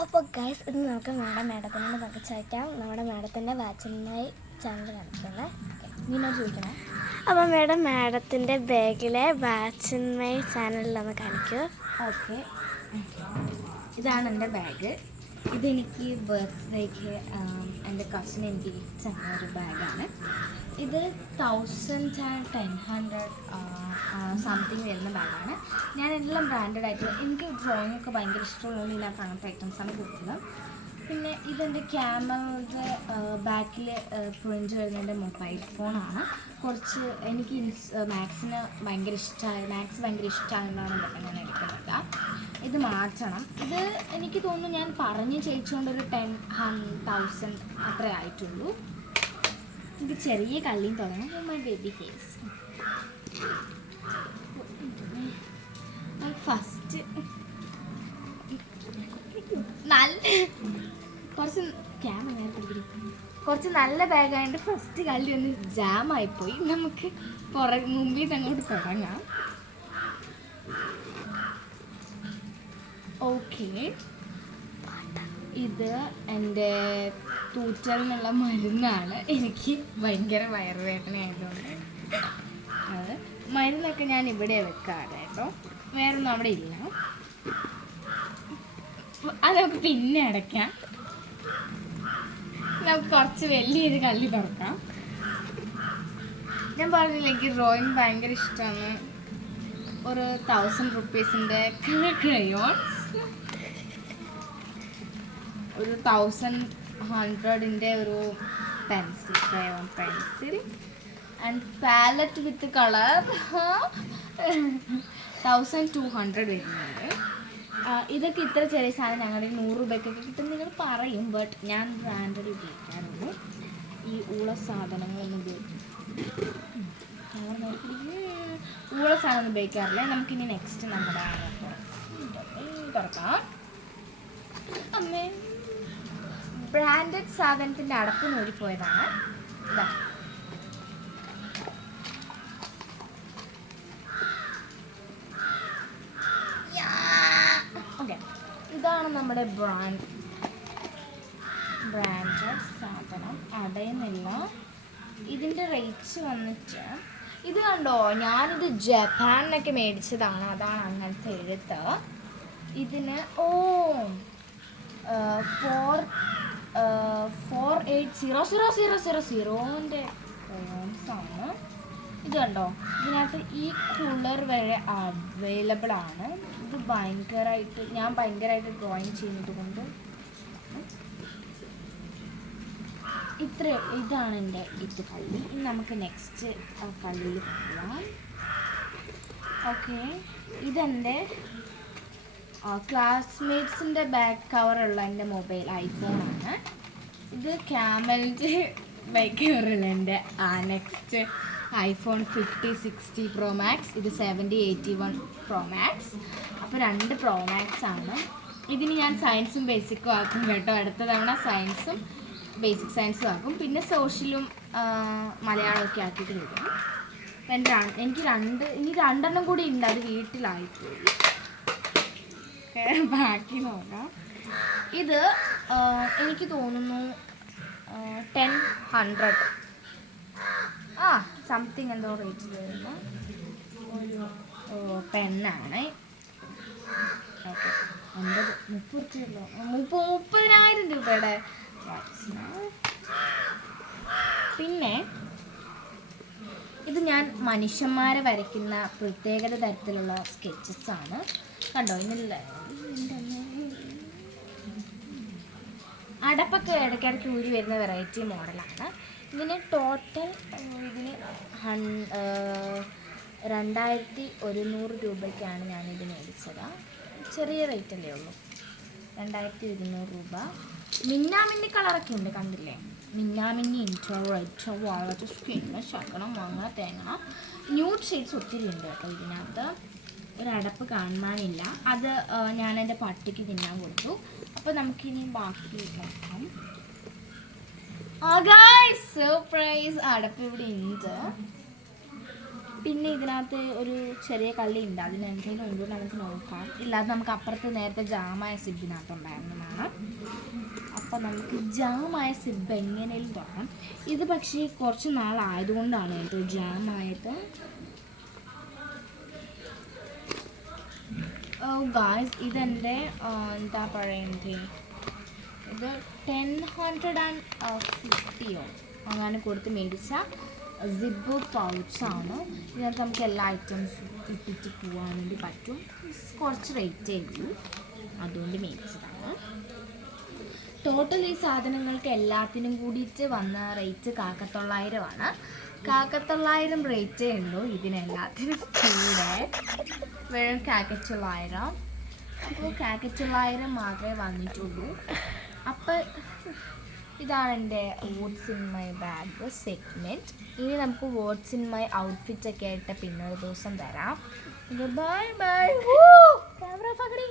അപ്പോൾ ഗൈസ് ഇത് നമുക്ക് മാഡത്തിനോട് നമുക്ക് ചോദിക്കാം. നമ്മുടെ മാഡത്തിൻ്റെ വാച്ചിനായി ചാനൽ കാണിക്കുന്നത് നീനോട് ചോദിക്കണേ. അപ്പോൾ മാഡത്തിൻ്റെ ബാഗിലെ വാച്ചിന്മൈ ചാനലിലൊന്ന് കാണിക്കൂ. ഓക്കെ, ഇതാണ് എൻ്റെ ബാഗ്. ഇതെനിക്ക് ബർത്ത്ഡേക്ക് എൻ്റെ കസിൻ എനിക്ക് ഗിഫ്റ്റ് തന്ന ഒരു ബാഗാണ്. ഇത് 1100 സംതിങ് വരുന്ന ബാഗാണ്. ഞാൻ എല്ലാം ബ്രാൻഡഡ് ആയിട്ട്, എനിക്ക് ഡ്രോയിങ് ഒക്കെ ഭയങ്കര ഇഷ്ടമുള്ളതുകൊണ്ട് ഇതിനകത്ത് അങ്ങനത്തെ ഐറ്റംസാണ് കൊടുക്കുന്നത്. പിന്നെ ഇതെൻ്റെ ക്യാമറയുടെ ബാക്കിൽ പ്രിൻ്റ് വരുന്ന എൻ്റെ മൊബൈൽ ഫോണാണ്. കുറച്ച് എനിക്ക് മാത്സ് ഭയങ്കര ഇഷ്ടമായതുകൊണ്ടാണ് ഞാൻ എടുക്കുന്നത്. ഇത് മാറ്റണം. ഇത് എനിക്ക് തോന്നുന്നു ഞാൻ പറഞ്ഞ് ചോദിച്ചുകൊണ്ടൊരു 10,000 അത്രേ ആയിട്ടുള്ളൂ. ഇത് ചെറിയ കള്ളിയും തുടങ്ങാം. മൈ ബേബി ഫേസ് ഫസ്റ്റ് കുറച്ച് നല്ല ബാഗായതുകൊണ്ട് ഫസ്റ്റ് കള്ളി ഒന്ന് ജാമായിപ്പോയി. നമുക്ക് മുമ്പിൽ അങ്ങോട്ട് തുടങ്ങാം. ഓക്കെ, ഇത് എൻ്റെ തൂറ്റലിനുള്ള മരുന്നാണ്. എനിക്ക് ഭയങ്കര വയറുവേദനയായതുകൊണ്ട് അത് മരുന്നൊക്കെ ഞാൻ ഇവിടെ വെക്കാറ് കേട്ടോ, വേറൊന്നും അവിടെ ഇല്ല. അതൊക്കെ പിന്നെ അടയ്ക്കാം. നമുക്ക് കുറച്ച് വലിയൊരു കള്ളി തുറക്കാം. ഞാൻ പറഞ്ഞില്ല എനിക്ക് ഡ്രോയിങ് ഭയങ്കര ഇഷ്ടമാണ്. ഒരു 1000 റുപ്പീസിൻ്റെ ക്രയോൺസ്, ഒരു 1100 ഒരു crayon pencil and palette with colour 1200 വരുന്നുണ്ട്. ഇതൊക്കെ ഇത്ര ചെറിയ സാധനം ഞങ്ങളുടെ 100 രൂപയ്ക്കൊക്കെ കിട്ടും നിങ്ങൾ പറയും, ബട്ട് ഞാൻ ബ്രാൻഡഡ് ഉപയോഗിക്കാറുള്ളൂ. ഈ ഊള സാധനങ്ങളൊന്നും ഉപയോഗിക്കാറില്ല. നമുക്കിനി നെക്സ്റ്റ് നമ്മുടെ തുറക്കാം. അമ്മേ, ബ്രാൻഡഡ് സാധനത്തിൻ്റെ അടപ്പ് നൂരിപ്പോയതാണ്. ഇതാ, ഓക്കെ, ഇതാണ് നമ്മുടെ ബ്രാൻഡഡ് സാധനം. അടയുന്നില്ല. ഇതിൻ്റെ റേറ്റ് വന്നിട്ട് ഇത് കണ്ടോ, ഞാനിത് ജപ്പാനിലൊക്കെ മേടിച്ചതാണ്, അതാണ് അങ്ങനത്തെ എഴുത്ത്. ഇതിന് 480000 ആണ്. ഇത് കണ്ടോ, ഇതിനകത്ത് ഈ കളർ വരെ അവൈലബിൾ ആണ്. ഇത് ഞാൻ ഭയങ്കരമായിട്ട് ഡ്രോയിങ് ചെയ്യുന്നത് കൊണ്ട് ഇതാണ് എൻ്റെ ഇത് കള്ളി. ഇനി നമുക്ക് നെക്സ്റ്റ് കള്ളിയിൽ പോകാം. ഓക്കെ, ഇതെൻ്റെ ക്ലാസ്മേറ്റ്സിൻ്റെ ബാക്ക് കവറുള്ള എൻ്റെ മൊബൈൽ ഐഫോണാണ്. ഇത് ക്യാമലിൻ്റെ ബാക്ക് കവറുള്ള എൻ്റെ നെക്സ്റ്റ് iPhone 50, 60 Pro Max. ഇത് 70, 81 Pro Max. അപ്പോൾ 2 Pro Max ആണ്. ഇതിന് ഞാൻ സയൻസും ബേസിക്കും ആക്കും കേട്ടോ. അടുത്ത തവണ സയൻസും ബേസിക് സയൻസും ആക്കും, പിന്നെ സോഷ്യലും മലയാളമൊക്കെ ആക്കിയിട്ട് വരും. എനിക്ക് ഇനി 2 കൂടി ഉണ്ട്, അത് വീട്ടിലായിപ്പോയി. ബാക്കി നോക്കാം. ഇത് എനിക്ക് തോന്നുന്നു 1000 സംതിങ് എന്തോ റേറ്റ് വരുന്ന ഒരു പെണ്ണാണ്. ഓക്കെ, 30,000 രൂപയുടെ. പിന്നെ ഇത് ഞാൻ മനുഷ്യന്മാരെ വരയ്ക്കുന്ന പ്രത്യേകത തരത്തിലുള്ള സ്കെച്ചസ് ആണ്. കണ്ടോ, ഇന്നില്ല അടപ്പൊക്കെ ഇടയ്ക്കിടയ്ക്ക് ഊരി വരുന്ന വെറൈറ്റി മോഡലാണ്. ഇതിന് ടോട്ടൽ 2100 രൂപയ്ക്കാണ് ഞാനിത് മേടിച്ചത്. ചെറിയ റേറ്റല്ലേ ഉള്ളൂ, 2100 രൂപ. മിന്നാമിന്നി കളറൊക്കെ ഉണ്ട്, കണ്ടില്ലേ? മിന്നാമിന്നി, ഇൻട്രോറൈറ്റ്, വളരെ സ്കിന്ന്, ശകണം, മാങ്ങ, തേങ്ങ, ന്യൂഡ് ഷെയ്ഡ്സ് ഒത്തിരി ഉണ്ട് കേട്ടോ. ഇതിനകത്ത് ഒരടപ്പ് കാണാനില്ല. അത് ഞാൻ എൻ്റെ പട്ടിക്ക് തിന്നാൻ കൊടുത്തു. അപ്പോൾ നമുക്കിനി ബാക്കി നോക്കാം. സർപ്രൈസ്, അടപ്പ് ഇവിടെ ഉണ്ട്. പിന്നെ ഇതിനകത്ത് ഒരു ചെറിയ കള്ളി ഉണ്ട്, അതിനെന്തെങ്കിലും ഉണ്ടോ നമുക്ക് നോക്കാം. ഇല്ലാതെ നമുക്ക് അപ്പുറത്ത് നേരത്തെ ജാമായ സിബിനകത്ത് ഉണ്ടായിരുന്നതാണ്. അപ്പോൾ നമുക്ക് ജാമായ സിബ് എങ്ങനെയും തുറക്കാം. ഇത് പക്ഷേ കുറച്ച് നാളായതുകൊണ്ടാണ് കേട്ടോ ജാമായത്. ഗായ്സ് ഇതെൻ്റെ എന്താ പറയുന്നത്, ഇത് 1050 അങ്ങനെ കൊടുത്ത് മേടിച്ച സിബ് പൗച്ചാണ്. ഇതിനകത്ത് നമുക്ക് എല്ലാ ഐറ്റംസും ഇട്ടിട്ട് പോകാൻ വേണ്ടി പറ്റും. കുറച്ച് റേറ്റ് ചെയ്തു, അതുകൊണ്ട് മേടിച്ചതാണ്. ടോട്ടൽ ഈ സാധനങ്ങൾക്ക് എല്ലാത്തിനും കൂടിയിട്ട് വന്ന റേറ്റ് 900 900 റേറ്റേ ഉള്ളൂ ഇതിനെല്ലാത്തിനും കൂടെ. വെറും 900. അപ്പോൾ 900 മാത്രമേ വന്നിട്ടുള്ളൂ. അപ്പോൾ ഇതാണ് എൻ്റെ votes in my bag segment. ഇനി നമുക്ക് വോട്ട്സ് ഇൻ മൈ ഔട്ട്ഫിറ്റ് ഒക്കെ ആയിട്ട് പിന്നെ ഒരു ദിവസം തരാം. Bye bye. ക്യാമറ പകടി.